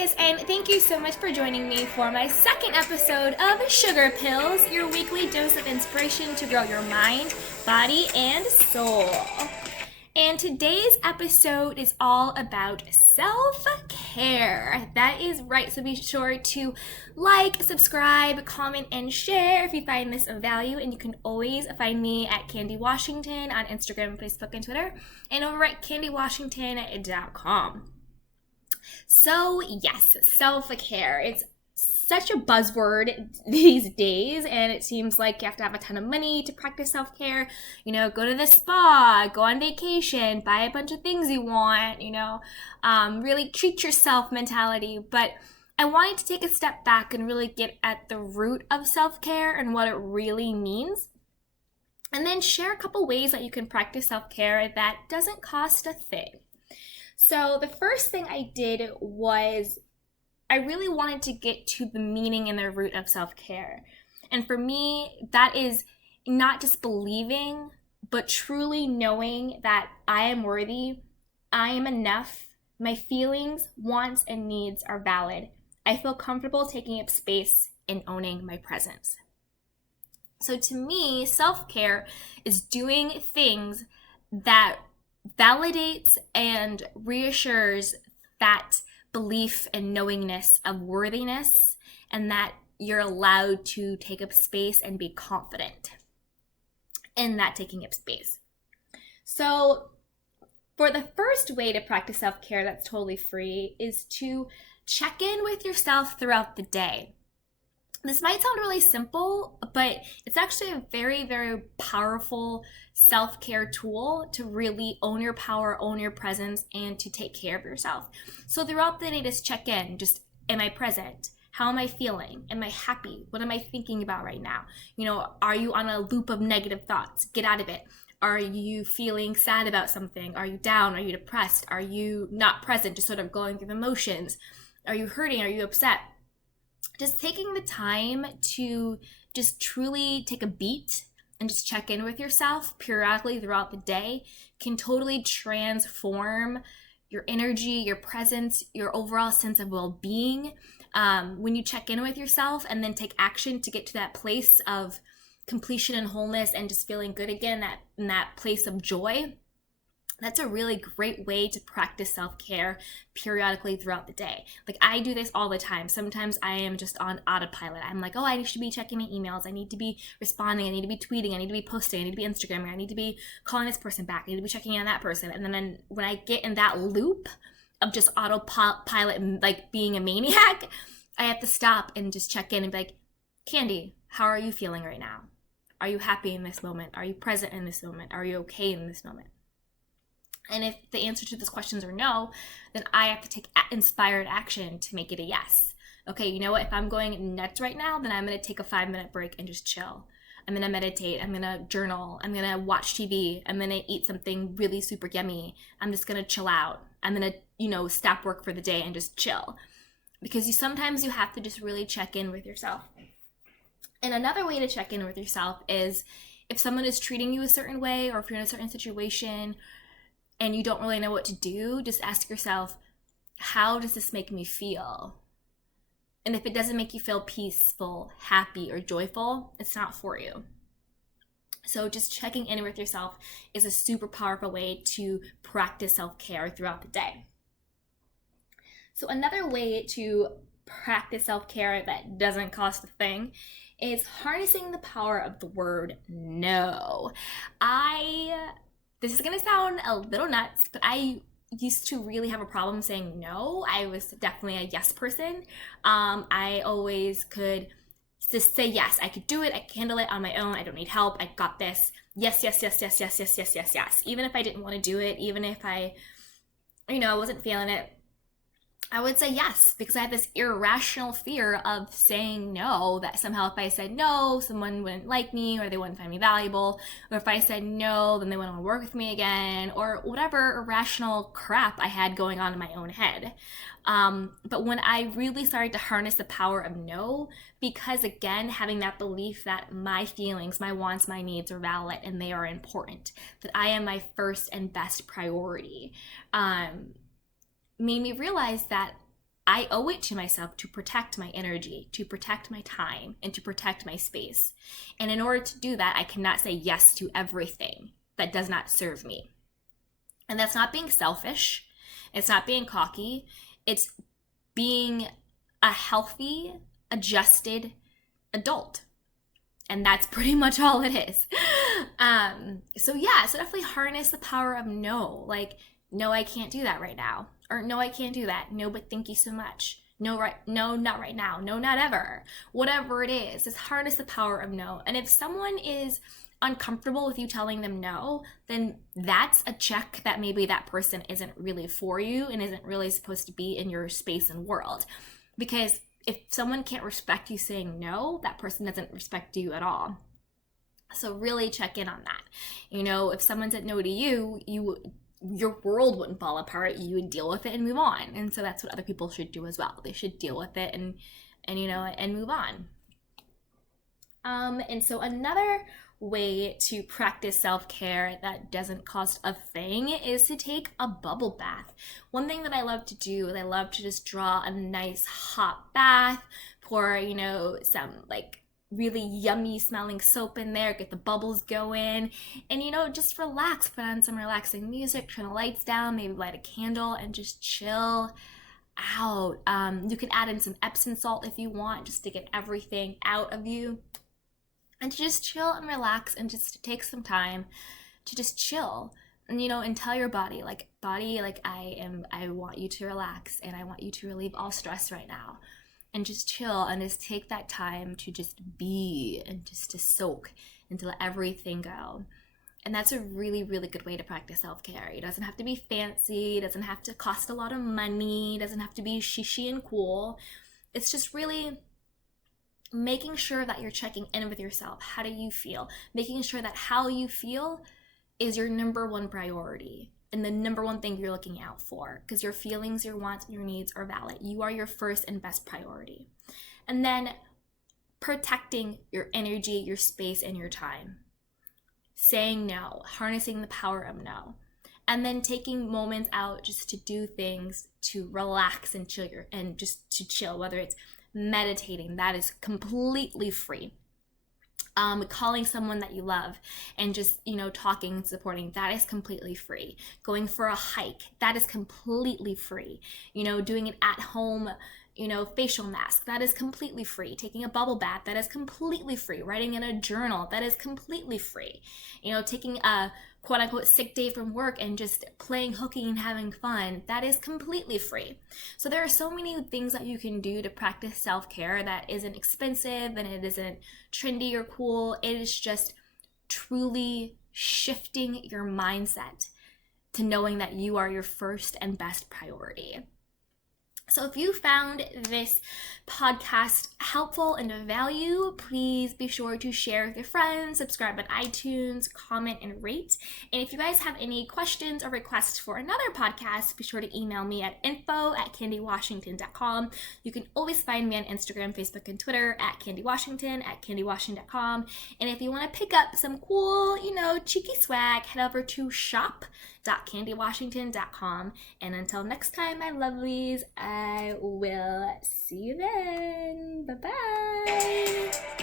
guys, and thank you so much for joining me for my second episode of Sugar Pills, your weekly dose of inspiration to grow your mind, body, and soul. And today's episode is all about self-care. That is right, so be sure to like, subscribe, comment, and share if you find this of value. And you can always find me at Candy Washington on Instagram, Facebook, and Twitter, and over at candywashington.com. So yes, self-care. It's such a buzzword these days, and it seems like you have to have a ton of money to practice self-care. You know, go to the spa, go on vacation, buy a bunch of things you want, really treat yourself mentality. But I wanted to take a step back and really get at the root of self-care and what it really means. And then share a couple ways that you can practice self-care that doesn't cost a thing. So the first thing I did was I really wanted to get to the meaning and the root of self-care. And for me, that is not just believing, but truly knowing that I am worthy, I am enough, my feelings, wants, and needs are valid. I feel comfortable taking up space and owning my presence. So to me, self-care is doing things that validates and reassures that belief and knowingness of worthiness, and that you're allowed to take up space and be confident in that taking up space. So for the first way to practice self-care that's totally free is to check in with yourself throughout the day. This might sound really simple, but it's actually a very, very powerful self-care tool to really own your power, own your presence, and to take care of yourself. So throughout the day, just check in. Just, am I present? How am I feeling? Am I happy? What am I thinking about right now? Are you on a loop of negative thoughts? Get out of it. Are you feeling sad about something? Are you down? Are you depressed? Are you not present, just sort of going through the motions? Are you hurting? Are you upset? Just taking the time to just truly take a beat and just check in with yourself periodically throughout the day can totally transform your energy, your presence, your overall sense of well-being. When you check in with yourself and then take action to get to that place of completion and wholeness and just feeling good again, in that place of joy, that's a really great way to practice self-care periodically throughout the day. Like, I do this all the time. Sometimes I am just on autopilot. I'm like, oh, I should be checking my emails. I need to be responding. I need to be tweeting. I need to be posting. I need to be Instagramming. I need to be calling this person back. I need to be checking in on that person. And then when I get in that loop of just autopilot and like being a maniac, I have to stop and just check in and be like, Candy, how are you feeling right now? Are you happy in this moment? Are you present in this moment? Are you okay in this moment? And if the answer to those questions are no, then I have to take inspired action to make it a yes. Okay, you know what? If I'm going nuts right now, then I'm going to take a 5-minute break and just chill. I'm going to meditate. I'm going to journal. I'm going to watch TV. I'm going to eat something really super yummy. I'm just going to chill out. I'm going to, stop work for the day and just chill. Because sometimes you have to just really check in with yourself. And another way to check in with yourself is if someone is treating you a certain way, or if you're in a certain situation and you don't really know what to do, just ask yourself, how does this make me feel? And if it doesn't make you feel peaceful, happy, or joyful, it's not for you. So just checking in with yourself is a super powerful way to practice self-care throughout the day. So another way to practice self-care that doesn't cost a thing is harnessing the power of the word no. This is going to sound a little nuts, but I used to really have a problem saying no. I was definitely a yes person. I always could just say yes. I could do it. I can handle it on my own. I don't need help. I got this. Yes, yes, yes, yes, yes, yes, yes, yes, yes. Even if I didn't want to do it, even if I, wasn't feeling it, I would say yes, because I had this irrational fear of saying no, that somehow if I said no, someone wouldn't like me, or they wouldn't find me valuable, or if I said no, then they wouldn't want to work with me again, or whatever irrational crap I had going on in my own head. But when I really started to harness the power of no, because again, having that belief that my feelings, my wants, my needs are valid and they are important, that I am my first and best priority, made me realize that I owe it to myself to protect my energy, to protect my time, and to protect my space. And in order to do that, I cannot say yes to everything that does not serve me. And that's not being selfish. It's not being cocky. It's being a healthy, adjusted adult. And that's pretty much all it is. So definitely harness the power of no. Like, no, I can't do that right now. Or no, I can't do that. No, but thank you so much. No, not right now. No, not ever. Whatever it is, just harness the power of no. And if someone is uncomfortable with you telling them no, then that's a check that maybe that person isn't really for you and isn't really supposed to be in your space and world. Because if someone can't respect you saying no, that person doesn't respect you at all. So really check in on that. You know, if someone said no to you, your world wouldn't fall apart. You would deal with it and move on. And so that's what other people should do as well. They should deal with it and move on. And so another way to practice self-care that doesn't cost a thing is to take a bubble bath. One thing that I love to do is I love to just draw a nice hot bath, pour, some like really yummy smelling soap in there, get the bubbles going, and just relax, put on some relaxing music, turn the lights down, maybe light a candle, and just chill out. You can add in some Epsom salt if you want, just to get everything out of you. And to just chill and relax and just to take some time to just chill. And tell your body, I want you to relax and I want you to relieve all stress right now. And just chill and just take that time to just be and just to soak and to let everything go. And that's a really, really good way to practice self-care. It doesn't have to be fancy. It doesn't have to cost a lot of money. It doesn't have to be shishy and cool. It's just really making sure that you're checking in with yourself. How do you feel? Making sure that how you feel is your number one priority and the number one thing you're looking out for, because your feelings, your wants, and your needs are valid. You are your first and best priority. And then protecting your energy, your space, and your time. Saying no, harnessing the power of no. And then taking moments out just to do things to relax and chill and just to chill, whether it's meditating, that is completely free. Calling someone that you love and just, talking and supporting, that is completely free. Going for a hike, that is completely free. Doing it at home, facial mask, that is completely free. Taking a bubble bath, that is completely free. Writing in a journal, that is completely free. Taking a quote unquote sick day from work and just playing hooky and having fun, that is completely free. So there are so many things that you can do to practice self-care that isn't expensive and it isn't trendy or cool. It is just truly shifting your mindset to knowing that you are your first and best priority. So if you found this podcast helpful and of value, please be sure to share with your friends, subscribe on iTunes, comment, and rate. And if you guys have any questions or requests for another podcast, be sure to email me at info@candywashington.com. You can always find me on Instagram, Facebook, and Twitter at candywashington, at candywashington.com. And if you want to pick up some cool, cheeky swag, head over to shop.candywashington.com. And until next time, my lovelies, I will see you then. Bye-bye.